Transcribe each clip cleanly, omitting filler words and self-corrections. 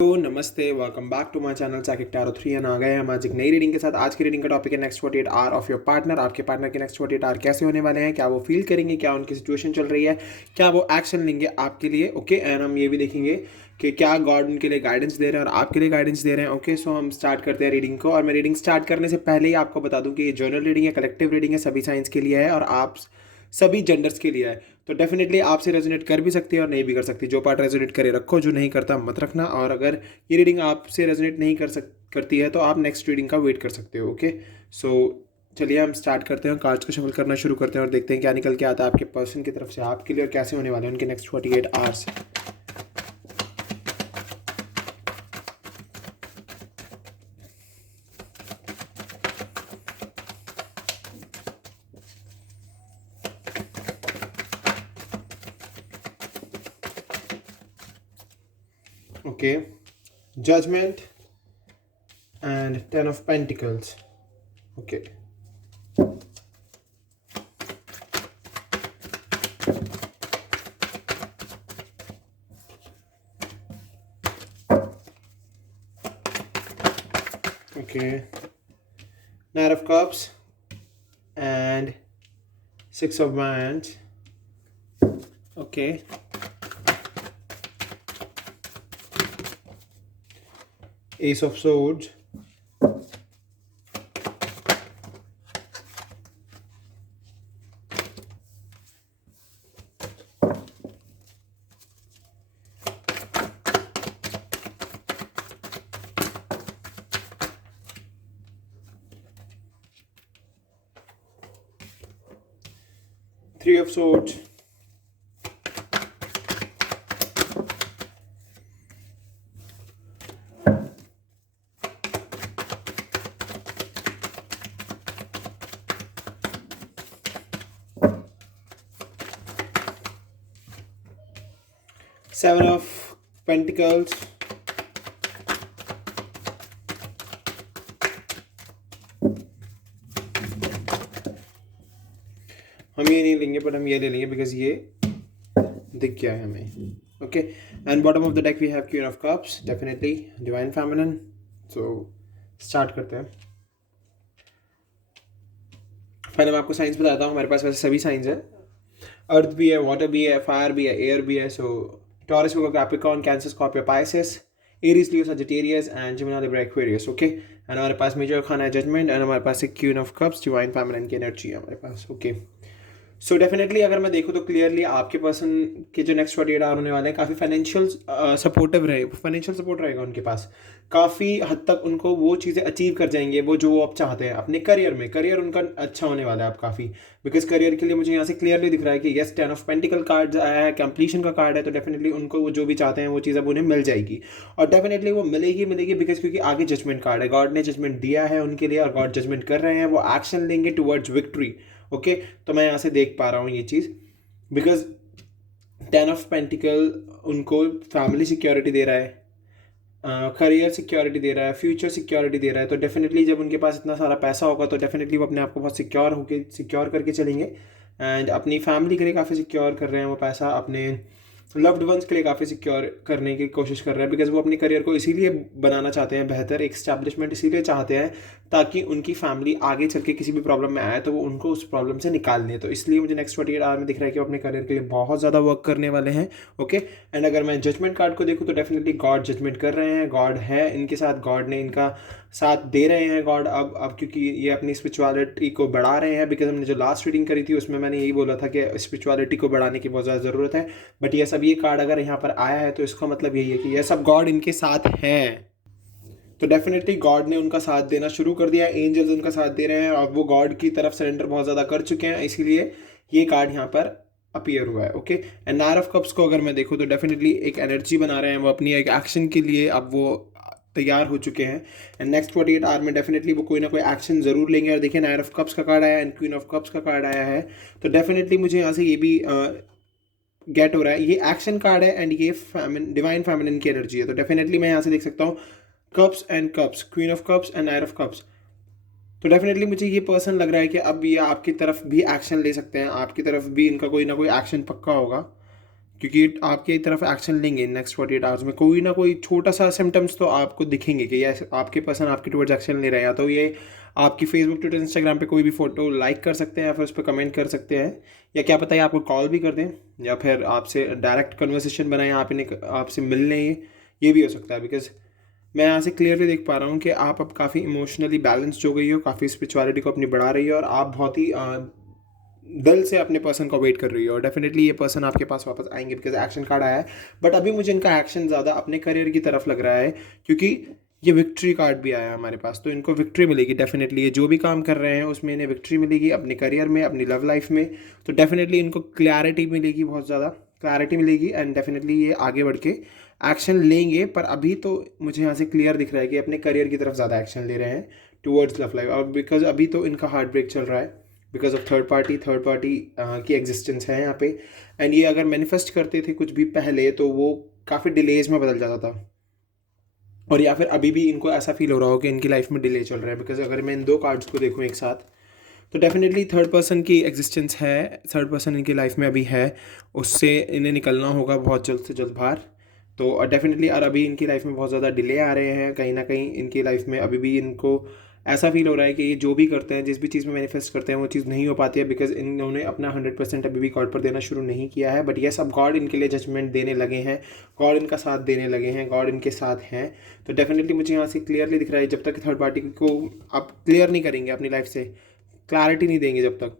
तो नमस्ते, welcome back to my channel Saqib tarot 3 and आ गए हम आज एक नई रीडिंग के साथ। आज की रीडिंग का टॉपिक है next 48 hour of your partner. आपके पार्टनर के नेक्स्ट 48 आवर कैसे होने वाले हैं, क्या वो फील करेंगे, क्या उनकी सिचुएशन चल रही है, क्या वो एक्शन लेंगे आपके लिए। ओके, एंड हम ये भी देखेंगे कि क्या गॉड उनके लिए गाइडेंस दे रहे हैं और आपके लिए गाइडेंस दे रहे हैं। ओके, सो हम स्टार्ट करते हैं रीडिंग को। और मैं रीडिंग स्टार्ट करने से पहले ही आपको बता दूं कि ये जर्नल रीडिंग है, कलेक्टिव रीडिंग है, सभी साइंस के लिए है और आप सभी जेंडर्स के लिए है। तो डेफिनेटली आपसे रेजोनेट कर भी सकती है और नहीं भी कर सकती। जो पार्ट रेजोनेट करे रखो, जो नहीं करता मत रखना। और अगर ये रीडिंग आपसे रेजोनेट नहीं करती है तो आप नेक्स्ट रीडिंग का वेट कर सकते हो। ओके, सो चलिए हम स्टार्ट करते हैं, कार्ड्स को शफल करना शुरू करते हैं और देखते हैं क्या निकल के आता है आपके पर्सन की तरफ से आपके लिए और कैसे होने वाले हैं उनके next 48 hours. Okay, judgment and 10 of Pentacles. Okay, okay, Knight of Cups and 6 of Wands. Okay, Ace of Swords, Three of Swords, Seven of Pentacles, हम ये नहीं लेंगे बट हम ये ले लेंगे बिकॉज ये दिख गया है हमें। Okay, and bottom of the deck we have queen of cups, definitely divine feminine. So start करते हैं। पहले मैं आपको साइंस बताता हूँ। हमारे पास वैसे सभी साइंस है, अर्थ भी है, वाटर भी है, फायर भी है, एयर भी है। सो टॉरस होगा, Capricorn, cancer, Scorpio, Pisces, Aries, Leo, Sagittarius and Gemini, Libra, Aquarius. Okay, and हमारे पास मेजर खाना है जजमेंट एंड हमारे पास एक queen of cups, divine feminine की एनर्जी है हमारे पास। ओके, सो डेफिनेटली अगर मैं देखूँ तो क्लियरली आपके पर्सन के जो नेक्स्ट 48 आवर होने वाले हैं काफ़ी फाइनेंशियल सपोर्टिव रहे, फाइनेंशियल सपोर्ट रहेगा उनके पास। काफ़ी हद तक उनको वो चीज़ें अचीव कर जाएंगे वो जो वो आप चाहते हैं अपने करियर में। करियर उनका अच्छा होने वाला है आप काफ़ी, बिकॉज करियर के लिए मुझे यहाँ से क्लियरली दिख रहा है कि यस, 10 of Pentacles कार्ड आया है, कंप्लीशन का कार्ड है। तो डेफिनेटली उनको वो जो भी चाहते हैं वो चीज़ अब उन्हें मिल जाएगी और डेफिनेटली वो मिलेगी बिकॉज क्योंकि आगे जजमेंट कार्ड है, गॉड ने जजमेंट दिया है उनके लिए और गॉड जजमेंट कर रहे हैं, वो एक्शन लेंगे टुवर्ड्स विक्ट्री। ओके, तो मैं यहाँ से देख पा रहा हूँ ये चीज़ बिकॉज 10 of Pentacles उनको फैमिली सिक्योरिटी दे रहा है, करियर सिक्योरिटी दे रहा है, फ्यूचर सिक्योरिटी दे रहा है। तो डेफिनेटली जब उनके पास इतना सारा पैसा होगा तो डेफिनेटली वो अपने आप को बहुत सिक्योर करके चलेंगे एंड अपनी फैमिली के लिए काफ़ी सिक्योर कर रहे हैं वो पैसा, अपने लव्ड वंस के लिए काफ़ी सिक्योर करने की कोशिश कर रहे हैं बिकॉज वो अपने करियर को इसीलिए बनाना चाहते हैं, बेहतर एक स्टैब्लिशमेंट इसीलिए चाहते हैं ताकि उनकी फैमिली आगे चल के किसी भी प्रॉब्लम में आए तो वो उनको उस प्रॉब्लम से निकाल लें। तो इसलिए मुझे नेक्स्ट 48 आवर में दिख रहा है कि वो अपने करियर के लिए बहुत ज़्यादा वर्क करने वाले हैं। ओके, एंड अगर मैं जजमेंट कार्ड को देखूँ तो डेफिनेटली गॉड जजमेंट कर रहे हैं, गॉड है इनके साथ, गॉड ने इनका साथ दे रहे हैं। गॉड अब क्योंकि ये अपनी स्पिरिचुअलिटी को बढ़ा रहे हैं बिकॉज हमने जो लास्ट रीडिंग करी थी उसमें मैंने यही बोला था कि स्पिरिचुअलिटी को बढ़ाने की बहुत ज़्यादा ज़रूरत है। बट ये सब ये कार्ड अगर यहाँ पर आया है तो इसका मतलब यही है कि ये सब गॉड इनके साथ हैं। तो डेफिनेटली गॉड ने उनका साथ देना शुरू कर दिया, एंजल्स उनका साथ दे रहे हैं और वो गॉड की तरफ सरेंडर बहुत ज़्यादा कर चुके हैं, इसीलिए ये कार्ड यहाँ पर अपीयर हुआ है। Okay, and night of cups को अगर मैं देखूँ तो डेफिनेटली एक एनर्जी बना रहे हैं वो अपनी एक एक्शन के लिए, अब वो तैयार हो चुके हैं एंड नेक्स्ट 48 आवर में डेफिनेटली वो कोई ना कोई एक्शन जरूर लेंगे। और देखिए, नाइट ऑफ कप्स का कार्ड आया एंड क्वीन ऑफ कप्स का कार्ड आया है, तो डेफिनेटली मुझे यहाँ से ये भी गेट हो रहा है, ये एक्शन कार्ड है एंड ये डिवाइन फेमिनिन की एनर्जी है। तो डेफिनेटली मैं यहाँ से देख सकता हूँ cups and cups, queen of cups and night of cups. तो डेफिनेटली मुझे ये पर्सन लग रहा है कि अब ये आपकी तरफ भी एक्शन ले सकते हैं, आपकी तरफ भी इनका कोई ना कोई एक्शन पक्का होगा क्योंकि आपके तरफ एक्शन लेंगे नेक्स्ट 48 आवर्स में। कोई ना कोई छोटा सा सिम्टम्स तो आपको दिखेंगे कि ये आपके पर्सन आपके टुवर्ड्स एक्शन ले रहे हैं। या तो ये आपकी फेसबुक, ट्विटर, इंस्टाग्राम पे कोई भी फोटो लाइक कर सकते हैं या फिर उस पर कमेंट कर सकते हैं, या क्या पता है आपको कॉल भी कर दें, या फिर आपसे डायरेक्ट कन्वर्सेशन बनाएं, आप इन्हें आपसे मिल लें। ये भी हो सकता है, बिकॉज मैं यहाँ से क्लियरली देख पा रहा हूँ कि आप अब काफ़ी इमोशनली बैलेंस्ड हो गई हो, काफ़ी स्पिरिचुअलिटी को अपनी बढ़ा रही हो, और आप बहुत ही दिल से अपने पर्सन को वेट कर रही हो। और डेफिनेटली ये पर्सन आपके पास वापस आएंगे, बिकॉज एक्शन कार्ड आया है। बट अभी मुझे इनका एक्शन ज़्यादा अपने करियर की तरफ लग रहा है, क्योंकि ये विक्ट्री कार्ड भी आया है हमारे पास, तो इनको विक्ट्री मिलेगी डेफिनेटली। ये जो भी काम कर रहे हैं उसमें इन्हें विक्ट्री मिलेगी, अपने करियर में, अपनी लव लाइफ में। तो डेफिनेटली इनको क्लैरिटी मिलेगी, बहुत ज़्यादा क्लैरिटी मिलेगी, एंड डेफिनेटली ये आगे बढ़ के एक्शन लेंगे। पर अभी तो मुझे यहाँ से क्लियर दिख रहा है कि अपने करियर की तरफ ज़्यादा एक्शन ले रहे हैं टूवर्ड्स लव लाइफ। और बिकॉज अभी तो इनका हार्ट ब्रेक चल रहा है बिकॉज ऑफ थर्ड पार्टी की एग्जिस्टेंस है यहाँ पे। एंड ये अगर मैनिफेस्ट करते थे कुछ भी पहले, तो वो काफ़ी डिलेज में बदल जाता था, और या फिर अभी भी इनको ऐसा फील हो रहा हो कि इनकी लाइफ में डिले चल रहा है। बिकॉज अगर मैं इन दो कार्ड्स को देखूँ एक साथ, तो डेफिनेटली थर्ड पर्सन की एग्जिस्टेंस है, थर्ड पर्सन इनकी लाइफ में अभी है, उससे इन्हें निकलना होगा बहुत जल्द से जल्द बाहर। तो डेफिनेटली, और अभी इनकी लाइफ में बहुत ज़्यादा डिले आ रहे हैं, कहीं ना कहीं इनकी लाइफ में अभी भी इनको ऐसा फील हो रहा है कि ये जो भी करते हैं, जिस भी चीज़ में मैनिफेस्ट करते हैं, वो चीज़ नहीं हो पाती है, बिकॉज इन्होंने अपना 100% अभी भी गॉड पर देना शुरू नहीं किया है। बट यस, अब गॉड इनके लिए जजमेंट देने लगे हैं, गॉड इनका साथ देने लगे हैं, गॉड इनके साथ हैं। तो डेफिनेटली मुझे यहाँ से क्लियरली दिख रहा है, जब तक थर्ड पार्टी को आप क्लियर नहीं करेंगे अपनी लाइफ से, क्लैरिटी नहीं देंगे, जब तक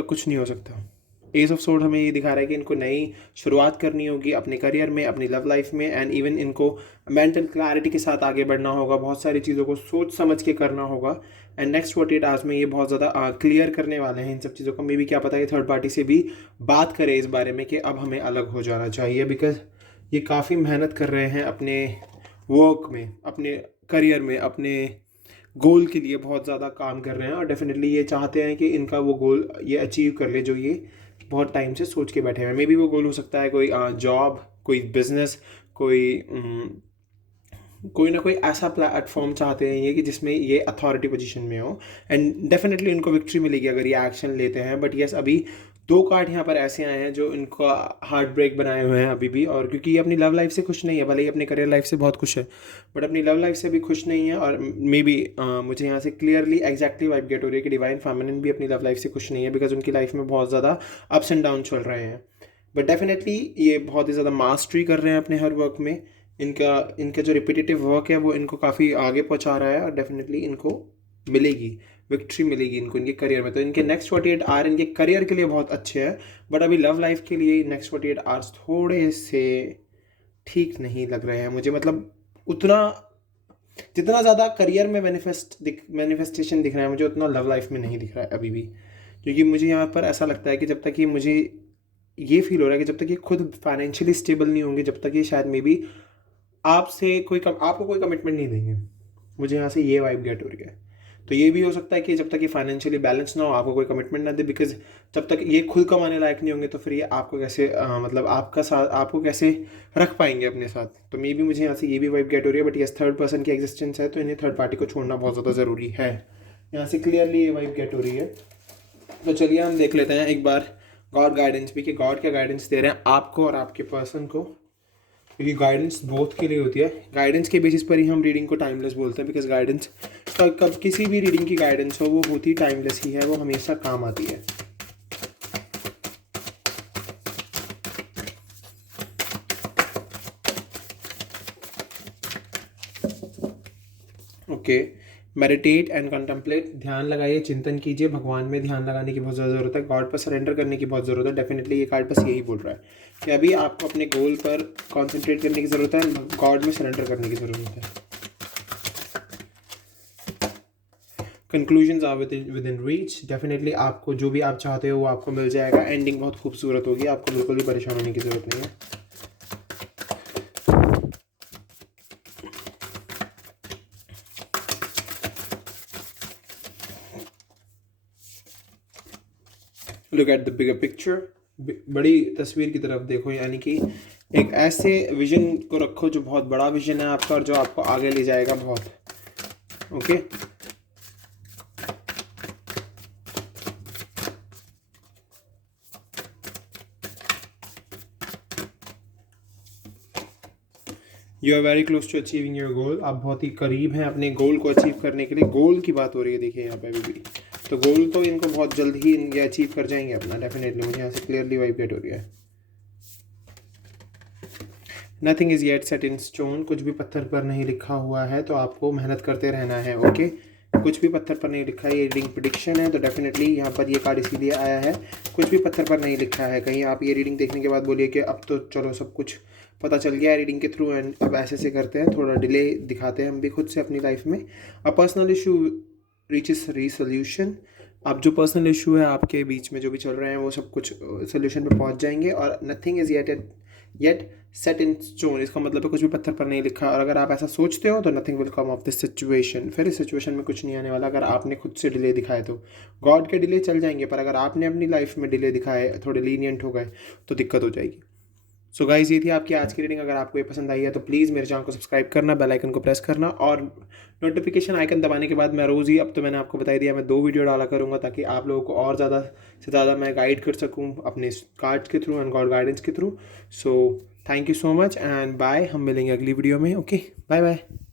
कुछ नहीं हो सकता। एस ऑफ सोर्ड हमें ये दिखा रहा है कि इनको नई शुरुआत करनी होगी अपने करियर में, अपनी लव लाइफ में, एंड इवन इनको मेंटल क्लैरिटी के साथ आगे बढ़ना होगा, बहुत सारी चीज़ों को सोच समझ के करना होगा। एंड नेक्स्ट 48 आवर्स में ये बहुत ज़्यादा क्लियर करने वाले हैं इन सब चीज़ों को। मे भी क्या पता है थर्ड पार्टी से भी बात करें इस बारे में कि अब हमें अलग हो जाना चाहिए, बिकॉज ये काफ़ी मेहनत कर रहे हैं अपने वर्क में, अपने करियर में, अपने गोल के लिए बहुत ज़्यादा काम कर रहे हैं। और डेफिनेटली ये चाहते हैं कि इनका वो गोल ये अचीव कर ले जो ये बहुत टाइम से सोच के बैठे हैं। मे बी वो गोल हो सकता है कोई जॉब, कोई बिजनेस, कोई ना कोई ऐसा प्लेटफॉर्म चाहते हैं ये कि जिसमें ये अथॉरिटी पोजीशन में हो। एंड डेफिनेटली इनको विक्ट्री मिलेगी अगर ये एक्शन लेते हैं। बट यस, अभी दो कार्ड यहाँ पर ऐसे आए हैं जो इनको हार्ट ब्रेक बनाए हुए हैं अभी भी, और क्योंकि ये अपनी लव लाइफ से खुश नहीं है, भले ही अपनी करियर लाइफ से बहुत खुश है, बट अपनी लव लाइफ से भी खुश नहीं है। और मे बी मुझे यहाँ से क्लियरली एग्जैक्टली वाइब गेट हो रही है कि डिवाइन फेमिनिन भी अपनी लव लाइफ से खुश नहीं है, बिकॉज उनकी लाइफ में बहुत ज़्यादा अप्स एंड डाउन चल रहे हैं। बट डेफिनेटली ये बहुत ही ज़्यादा मास्टरी कर रहे हैं अपने हर वर्क में। इनका इनका जो रिपीटेटिव वर्क है वो इनको काफ़ी आगे पहुंचा रहा है, और डेफिनेटली इनको मिलेगी विक्ट्री, मिलेगी इनको इनके करियर में। तो इनके नेक्स्ट 48 आवर इनके करियर के लिए बहुत अच्छे हैं, बट अभी लव लाइफ के लिए नेक्स्ट 48 आवर्स थोड़े से ठीक नहीं लग रहे हैं मुझे। मतलब उतना जितना ज़्यादा करियर में मैनिफेस्टेशन दिख रहा है मुझे, उतना लव लाइफ में नहीं दिख रहा है अभी भी। क्योंकि मुझे यहाँ पर ऐसा लगता है कि जब तक ये मुझे ये फील हो रहा है कि जब तक ये खुद फाइनेंशियली स्टेबल नहीं होंगे, जब तक ये शायद मे बी आपको कोई कमिटमेंट नहीं देंगे। मुझे यहाँ से ये वाइब गेट हो रही है। तो ये भी हो सकता है कि जब तक ये फाइनेंशियली बैलेंस ना हो, आपको कोई कमिटमेंट ना दे, बिकॉज जब तक ये खुद कमाने लायक नहीं होंगे तो फिर ये आपको कैसे मतलब आपका साथ आपको कैसे रख पाएंगे अपने साथ। तो मे भी मुझे यहाँ से ये भी वाइब गेट हो रही है। बट यस, थर्ड पर्सन की एग्जिस्टेंस है, तो इन्हें थर्ड पार्टी को छोड़ना बहुत ज़्यादा ज़रूरी है। यहाँ से क्लियरली ये वाइब गेट हो रही है। तो चलिए हम देख लेते हैं एक बार गॉड गाइडेंस भी, कि गॉड क्या गाइडेंस दे रहे हैं आपको और आपके पर्सन को, क्योंकि गाइडेंस बोथ के लिए होती है। गाइडेंस के बेसिस पर ही हम रीडिंग को टाइमलेस बोलते हैं, बिकॉज गाइडेंस कब किसी भी रीडिंग की गाइडेंस हो वो होती टाइमलेस ही है, वो हमेशा काम आती है। ओके, मेडिटेट एंड कंटेम्पलेट, ध्यान लगाइए, चिंतन कीजिए, भगवान में ध्यान लगाने की बहुत ज़्यादा ज़रूरत है, गॉड पर सरेंडर करने की बहुत ज़रूरत है। डेफिनेटली ये कार्ड बस यही बोल रहा है कि अभी आपको अपने गोल पर कॉन्सेंट्रेट करने की ज़रूरत है, गॉड में सरेंडर करने की ज़रूरत है। Conclusions are within reach. Definitely आपको जो भी आप चाहते हो वो आपको मिल जाएगा। एंडिंग बहुत खूबसूरत होगी, आपको बिल्कुल भी परेशान होने की ज़रूरत नहीं है। Look at the bigger picture, बड़ी तस्वीर की तरफ देखो, यानी कि एक ऐसे विजन को रखो जो बहुत बड़ा विजन है आपका और जो आपको आगे ले जाएगा बहुत। Okay, you are very close to achieving your goal, आप बहुत ही करीब हैं अपने गोल को अचीव करने के लिए। गोल की बात हो रही है देखिए यहाँ पे अभी भी, तो गोल तो इनको बहुत जल्द ही ये अचीव कर जाएंगे अपना, डेफिनेटली। मुझे यहाँ से क्लियरली वाइब गेट हो रही है। Nothing is yet set in stone, कुछ भी पत्थर पर नहीं लिखा हुआ है, तो आपको मेहनत करते रहना है। ओके, कुछ भी पत्थर पर नहीं लिखा है, ये रीडिंग प्रिडिक्शन है, तो डेफिनेटली यहाँ पर ये कार्ड इसीलिए आया है। कुछ भी पत्थर पर नहीं लिखा है, कहीं आप ये रीडिंग देखने के बाद बोलिए कि अब तो चलो सब कुछ पता चल गया है रीडिंग के थ्रू, एंड अब ऐसे से करते हैं, थोड़ा डिले दिखाते हैं हम भी खुद से अपनी लाइफ में। अ पर्सनल इशू रीचेस रीसोल्यूशन, अब जो पर्सनल इशू है आपके बीच में जो भी चल रहे हैं वो सब कुछ सोल्यूशन पे पहुंच जाएंगे। और nothing is yet set in stone, इसका मतलब है कुछ भी पत्थर पर नहीं लिखा। और अगर आप ऐसा सोचते हो तो nothing will come of this situation, फिर इस सिचुएशन में कुछ नहीं आने वाला अगर आपने खुद से डिले दिखाए तो। गॉड के डिले चल जाएंगे, पर अगर आपने अपनी लाइफ में डिले दिखाए, थोड़े लीनियंट हो गए, तो दिक्कत हो जाएगी। सो गाइस, ये थी आपकी आज की रीडिंग। अगर आपको ये पसंद आई है तो प्लीज़ मेरे चैनल को सब्सक्राइब करना, बेल आइकन को प्रेस करना, और नोटिफिकेशन आइकन दबाने के बाद मैं रोज़ ही, अब तो मैंने आपको बता दिया, मैं 2 वीडियो डाला करूँगा ताकि आप लोगों को और ज़्यादा से ज़्यादा मैं गाइड कर सकूँ अपने कार्ड्स के थ्रू एंड गॉड गाइडेंस के through. So thank you so much and bye, हम मिलेंगे अगली वीडियो में। Okay, bye bye.